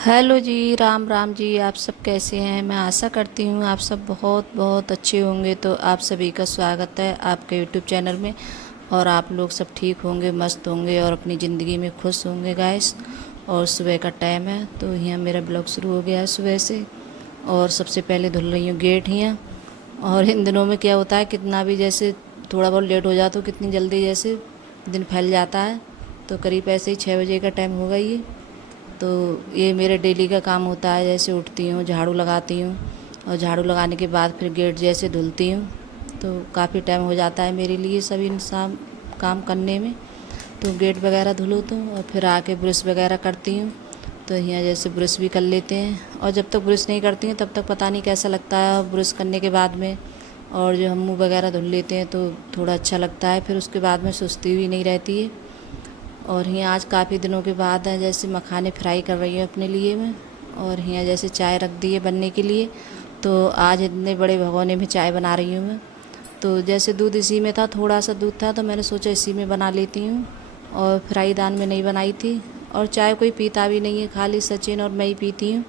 Hello जी, राम राम जी। आप सब कैसे हैं? मैं आशा करती हूँ आप सब बहुत बहुत अच्छे होंगे। तो आप सभी का स्वागत है आपके यूट्यूब चैनल में। और आप लोग सब ठीक होंगे, मस्त होंगे और अपनी ज़िंदगी में खुश होंगे गाइस। और सुबह का टाइम है तो यहाँ मेरा ब्लॉग शुरू हो गया है सुबह से। और सबसे पहले धुल रही हूँ गेट यहाँ। और इन दिनों में क्या होता है, कितना भी जैसे थोड़ा बहुत लेट हो जाए तो कितनी जल्दी जैसे दिन फैल जाता है। तो करीब ऐसे ही 6 बजे का टाइम होगा ये। तो ये मेरे डेली का काम होता है। जैसे उठती हूँ, झाड़ू लगाती हूँ और झाड़ू लगाने के बाद फिर गेट जैसे धुलती हूँ। तो काफ़ी टाइम हो जाता है मेरे लिए सभी इंसान काम करने में। तो गेट वगैरह धुलो तो और फिर आके ब्रश वगैरह करती हूँ। तो यहाँ जैसे ब्रश भी कर लेते हैं। और जब तक ब्रश नहीं करती हूँ तब तक पता नहीं कैसा लगता है ब्रश करने के बाद में। और जो हम मुँह वगैरह धुल लेते हैं तो थोड़ा अच्छा लगता है, फिर उसके बाद में सुस्ती भी नहीं रहती है। और यहाँ आज काफ़ी दिनों के बाद है जैसे मखाने फ्राई कर रही हूँ अपने लिए मैं। और यहाँ जैसे चाय रख दी है बनने के लिए। तो आज इतने बड़े भगोने में चाय बना रही हूँ मैं। तो जैसे दूध इसी में था, थोड़ा सा दूध था तो मैंने सोचा इसी में बना लेती हूँ। और फ्राई दान में नहीं बनाई थी। और चाय कोई पीता भी नहीं है, खाली सचिन और मैं ही पीती हूँ।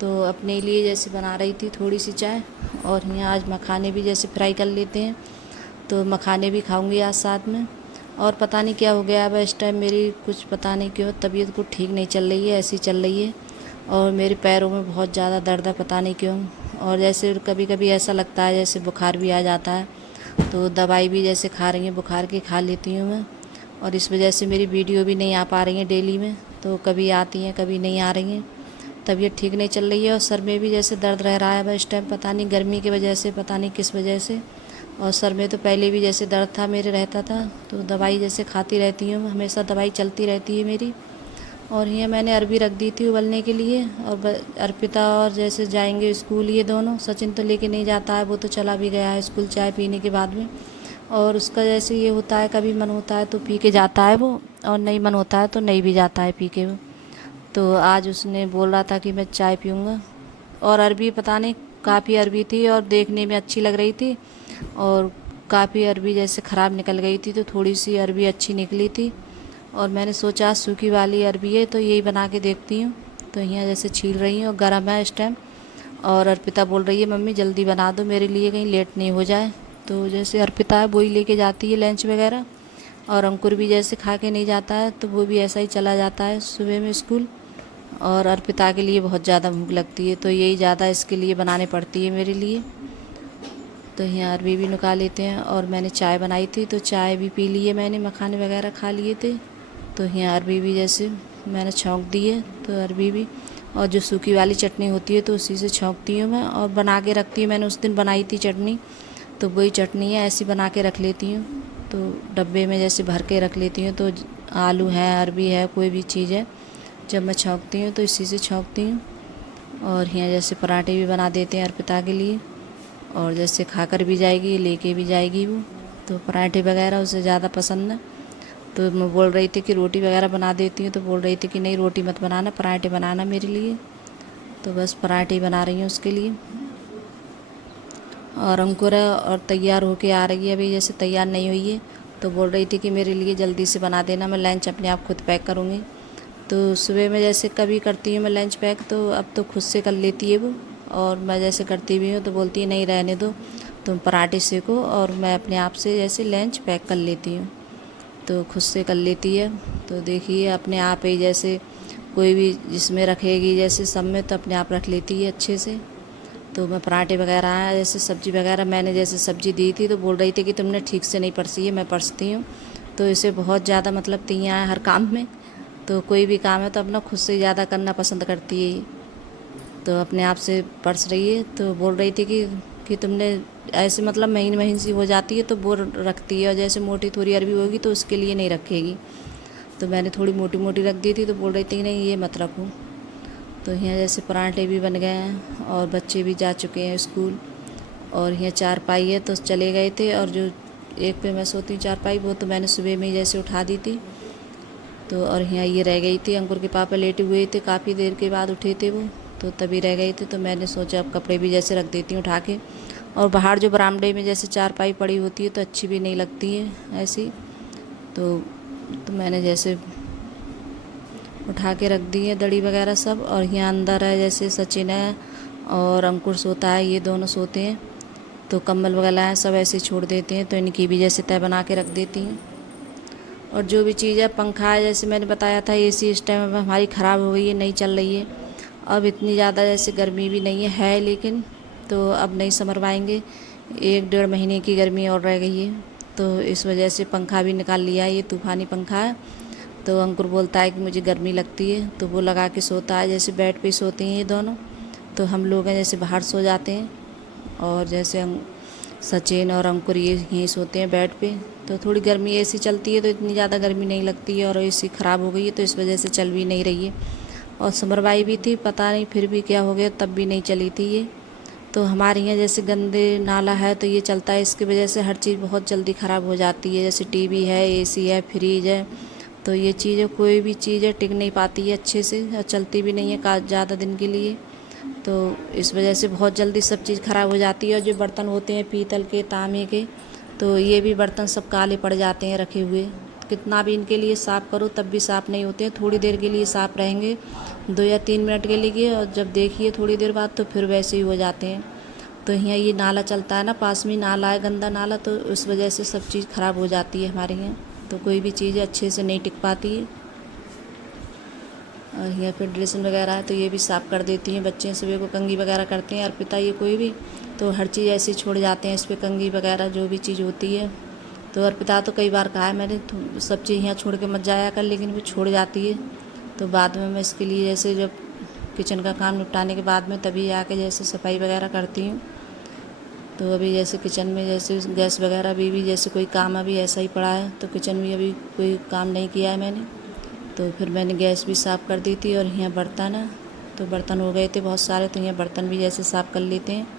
तो अपने लिए जैसे बना रही थी थोड़ी सी चाय। और यहाँ आज मखाने भी जैसे फ्राई कर लेते हैं। तो मखाने भी खाऊंगी आज साथ में। और पता नहीं क्या हो गया अब इस टाइम मेरी कुछ पता नहीं क्यों तबीयत कुछ ठीक नहीं चल रही है, ऐसी चल रही है। और मेरे पैरों में बहुत ज़्यादा दर्द है, पता नहीं क्यों। और जैसे कभी कभी ऐसा लगता है जैसे बुखार भी आ जाता है। तो दवाई भी जैसे खा रही हैं बुखार की, खा लेती हूँ मैं। और इस वजह से मेरी वीडियो भी नहीं आ पा रही हैं डेली में। तो कभी आती हैं कभी नहीं आ रही हैं। तबीयत ठीक नहीं चल रही है और सर में भी जैसे दर्द रह रहा है अब इस टाइम, पता नहीं गर्मी की वजह से, पता नहीं किस वजह से। और सर में तो पहले भी जैसे दर्द था मेरे रहता था। तो दवाई जैसे खाती रहती हूँ, हमेशा दवाई चलती रहती है मेरी। और ये मैंने अरबी रख दी थी उबलने के लिए। और अर्पिता और जैसे जाएंगे स्कूल ये दोनों। सचिन तो लेके नहीं जाता है, वो तो चला भी गया है स्कूल चाय पीने के बाद में। और उसका जैसे ये होता है, कभी मन होता है तो पी के जाता है वो, और नहीं मन होता है तो नहीं भी जाता है पी के वो। तो आज उसने बोल रहा था कि मैं चाय पीऊँगा। और अरबी पता नहीं, काफ़ी अरबी थी और देखने में अच्छी लग रही थी। और काफ़ी अरबी जैसे ख़राब निकल गई थी तो थोड़ी सी अरबी अच्छी निकली थी। और मैंने सोचा सूखी वाली अरबी है तो यही बना के देखती हूँ। तो यहाँ जैसे छील रही हूँ और गर्म है इस टाइम। और अर्पिता बोल रही है मम्मी जल्दी बना दो मेरे लिए, कहीं लेट नहीं हो जाए। तो जैसे अर्पिता है वही लेके जाती है लंच वगैरह। और अंकुर भी जैसे खा के नहीं जाता है तो वो भी ऐसा ही चला जाता है सुबह में स्कूल। और अर्पिता के लिए बहुत ज़्यादा भूख लगती है तो यही ज़्यादा इसके लिए बनाने पड़ती है मेरे लिए। तो यहाँ अरबी भी निकाल लेते हैं। और मैंने चाय बनाई थी तो चाय भी पी ली है मैंने, मखाने वगैरह खा लिए थे। तो यहाँ अरबी भी जैसे मैंने छौंक दी है तो अरबी भी। और जो सूखी वाली चटनी होती है तो उसी से छौंकती हूँ मैं और बना के रखती हूँ। मैंने उस दिन बनाई थी चटनी तो वही चटनी है, ऐसी बना के रख लेती हूँ। तो डब्बे में जैसे भर के रख लेती हूँ। तो आलू है, अरबी है, कोई भी चीज़ है, जब मैं छौंकती हूँ तो इसी से छौंकती हूँ। और यहाँ जैसे पराठे भी बना देते हैं अर्पिता के लिए। और जैसे खाकर भी जाएगी, लेके भी जाएगी वो। तो पराठे वगैरह उसे ज़्यादा पसंद है। तो मैं बोल रही थी कि रोटी वगैरह बना देती हूँ तो बोल रही थी कि नहीं रोटी मत बनाना, पराठे बनाना मेरे लिए। तो बस पराठे ही बना रही हूँ उसके लिए। और अंकुर है और तैयार होके आ रही है अभी, जैसे तैयार नहीं हुई है। तो बोल रही थी कि मेरे लिए जल्दी से बना देना, मैं लंच अपने आप खुद पैक करूँगी। तो सुबह में जैसे कभी करती हूँ मैं लंच पैक, तो अब तो खुद से कर लेती है वो। और मैं जैसे करती भी हूँ तो बोलती है नहीं रहने दो, तुम पराठे सेको और मैं अपने आप से जैसे लंच पैक कर लेती हूँ। तो खुद से कर लेती है। तो देखिए अपने आप ही जैसे कोई भी जिसमें रखेगी जैसे सब में तो अपने आप रख लेती है अच्छे से। तो मैं पराठे वगैरह जैसे सब्ज़ी वगैरह मैंने जैसे सब्ज़ी दी थी तो बोल रही थी कि तुमने ठीक से नहीं परसी है, मैं परसती हूँ। तो इसे बहुत ज़्यादा मतलब तियाँ है हर काम में। तो कोई भी काम है तो अपना खुद से ज़्यादा करना पसंद करती है ये। तो अपने आप से परस रही है। तो बोल रही थी कि तुमने ऐसे मतलब महीन महीन सी हो जाती है तो वो रखती है, और जैसे मोटी थोड़ी अरबी होगी तो उसके लिए नहीं रखेगी। तो मैंने थोड़ी मोटी मोटी रख दी थी तो बोल रही थी नहीं ये मत रखो। तो यहाँ जैसे पराठे भी बन गए हैं और बच्चे भी जा चुके हैं स्कूल। और यहाँ चारपाई है तो चले गए थे। और जो एक पे मैं सोती हूँ चारपाई, वो तो मैंने सुबह में ही जैसे उठा दी थी। तो और यहाँ ये रह गई थी, अंकुर के पापा लेटे हुए थे, काफ़ी देर के बाद उठे थे वो। तो तभी रह गए थे तो मैंने सोचा अब कपड़े भी जैसे रख देती हूँ उठा के। और बाहर जो बरामदे में जैसे चारपाई पड़ी होती है तो अच्छी भी नहीं लगती है ऐसी। तो मैंने जैसे उठा के रख दी है दड़ी वगैरह सब। और यहाँ अंदर है जैसे सचिन है और अंकुर सोता है, ये दोनों सोते हैं। तो कंबल वगैरह है सब ऐसे छोड़ देते हैं, तो इनकी भी जैसे तय बना के रख देती हैं। और जो भी चीज़ है, पंखा है जैसे मैंने बताया था, एसी इस टाइम हमारी ख़राब हो गई है, नहीं चल रही है। अब इतनी ज़्यादा जैसे गर्मी भी नहीं है लेकिन तो अब नहीं समरवाएंगे, 1-1.5 महीने की गर्मी और रह गई है। तो इस वजह से पंखा भी निकाल लिया है, ये तूफ़ानी पंखा है। तो अंकुर बोलता है कि मुझे गर्मी लगती है, तो वो लगा के सोता है। जैसे बेड पे सोते हैं ये दोनों, तो हम लोग हैं जैसे बाहर सो जाते हैं। और जैसे सचिन और अंकुर ये यहीं सोते हैं बेड पे। तो थोड़ी गर्मी एसी चलती है तो इतनी ज़्यादा गर्मी नहीं लगती है, और एसी ख़राब हो गई है तो इस वजह से चल भी नहीं रही है। और समरवाई भी थी, पता नहीं फिर भी क्या हो गया, तब भी नहीं चली थी ये। तो हमारे यहाँ जैसे गंदे नाला है तो ये चलता है, इसकी वजह से हर चीज़ बहुत जल्दी ख़राब हो जाती है। जैसे टीवी है, एसी है, फ्रिज है, तो ये चीज़ें कोई भी चीज़ है टिक नहीं पाती है अच्छे से, और चलती भी नहीं है ज़्यादा दिन के लिए। तो इस वजह से बहुत जल्दी सब चीज़ ख़राब हो जाती है। और जो बर्तन होते हैं पीतल के, तांबे के, तो ये भी बर्तन सब काले पड़ जाते हैं रखे हुए। कितना भी इनके लिए साफ़ करो तब भी साफ़ नहीं होते हैं। थोड़ी देर के लिए साफ़ रहेंगे, 2 या 3 मिनट के लिए, और जब देखिए थोड़ी देर बाद तो फिर वैसे ही हो जाते हैं। तो यहाँ ये नाला चलता है ना, पास में नाला है, गंदा नाला, तो उस वजह से सब चीज़ ख़राब हो जाती है हमारे यहाँ। तो कोई भी चीज़ अच्छे से नहीं टिक पाती है। और यहाँ फिर ड्रेसिंग वगैरह है तो ये भी साफ़ कर देती हैं। बच्चे सुबह को कंघी वगैरह करते हैं, अर्पिता ये कोई भी, तो हर चीज़ ऐसे ही छोड़ जाते हैं इस पर, कंघी वगैरह जो भी चीज़ होती है। तो अर्पिता तो कई बार कहा है मैंने, सब चीज़ यहाँ छोड़ के मत जाया कर, लेकिन वो छोड़ जाती है। तो बाद में मैं इसके लिए जैसे जब किचन का काम निपटाने के बाद में तभी आके जैसे सफाई वगैरह करती हूँ। तो अभी जैसे किचन में जैसे गैस वगैरह भी जैसे कोई काम अभी ऐसा ही पड़ा है, तो किचन में अभी कोई काम नहीं किया है मैंने, तो फिर मैंने गैस भी साफ़ कर दी थी। और यहाँ बर्तन है, तो बर्तन हो गए थे बहुत सारे, तो यहाँ बर्तन भी जैसे साफ़ कर लेते हैं।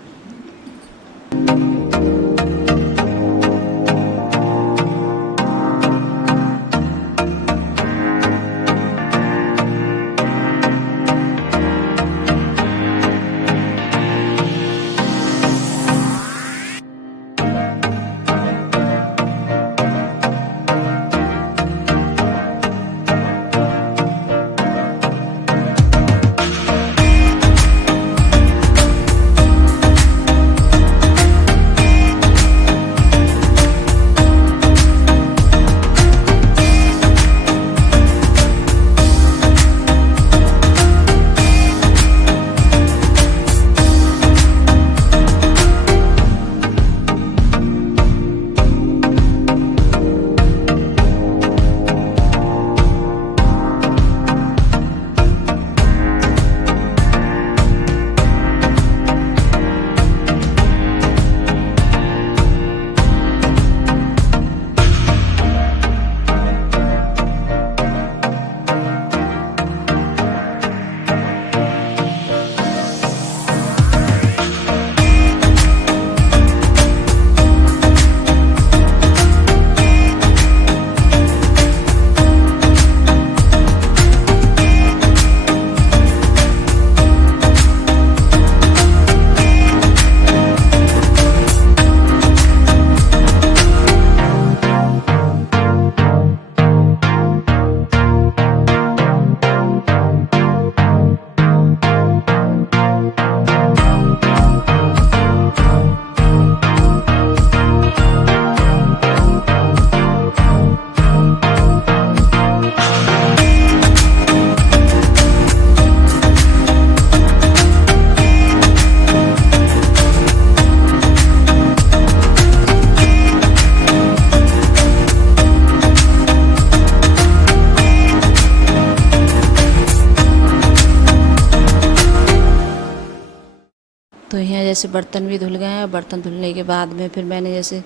तो यहाँ जैसे बर्तन भी धुल गए हैं। बर्तन धुलने के बाद में फिर मैंने जैसे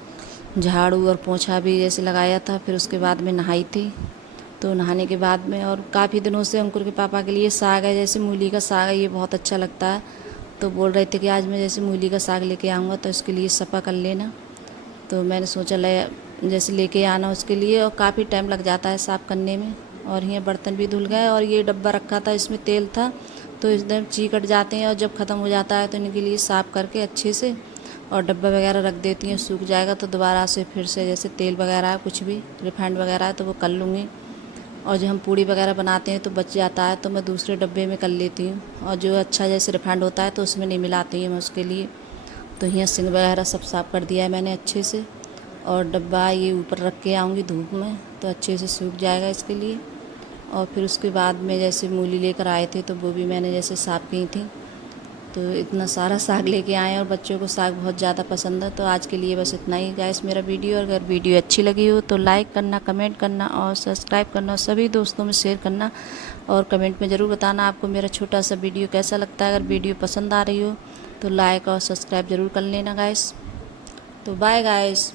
झाड़ू और पोंछा भी जैसे लगाया था, फिर उसके बाद में नहाई थी। तो नहाने के बाद में, और काफ़ी दिनों से अंकुर के पापा के लिए साग है, जैसे मूली का साग है, ये बहुत अच्छा लगता है। तो बोल रहे थे कि आज मैं जैसे मूली का साग लेके आऊँगा तो इसके लिए सफ़ा कर लेना। तो मैंने सोचा जैसे लेके आना उसके लिए, और काफ़ी टाइम लग जाता है साफ़ करने में। और ये बर्तन भी धुल गए, और ये डब्बा रखा था इसमें तेल था, तो एकदम चीकट जाते हैं, और जब ख़त्म हो जाता है तो इनके लिए साफ़ करके अच्छे से और डब्बा वगैरह रख देती हैं। सूख जाएगा तो दोबारा से फिर से जैसे तेल वगैरह है, कुछ भी रिफाइंड वगैरह है तो वो कर लूँगी। और जो हम पूड़ी वगैरह बनाते हैं तो बच जाता है तो मैं दूसरे डब्बे में कर लेती हूँ, और जो अच्छा जैसे रिफाइंड होता है तो उसमें नहीं मिलाती हूँ मैं उसके लिए। तो यहाँ सिंक वगैरह सब साफ़ कर दिया है मैंने अच्छे से, और डब्बा ये ऊपर रख के आऊँगी धूप में तो अच्छे से सूख जाएगा इसके लिए। और फिर उसके बाद में जैसे मूली लेकर आए थे तो वो भी मैंने जैसे साफ़ की थी। तो इतना सारा साग लेके आए और बच्चों को साग बहुत ज़्यादा पसंद है। तो आज के लिए बस इतना ही गाइस मेरा वीडियो। अगर वीडियो अच्छी लगी हो तो लाइक करना, कमेंट करना और सब्सक्राइब करना, और सभी दोस्तों में शेयर करना, और कमेंट में ज़रूर बताना आपको मेरा छोटा सा वीडियो कैसा लगता है। अगर वीडियो पसंद आ रही हो तो लाइक और सब्सक्राइब ज़रूर कर लेना गाइस। तो बाय गाइस।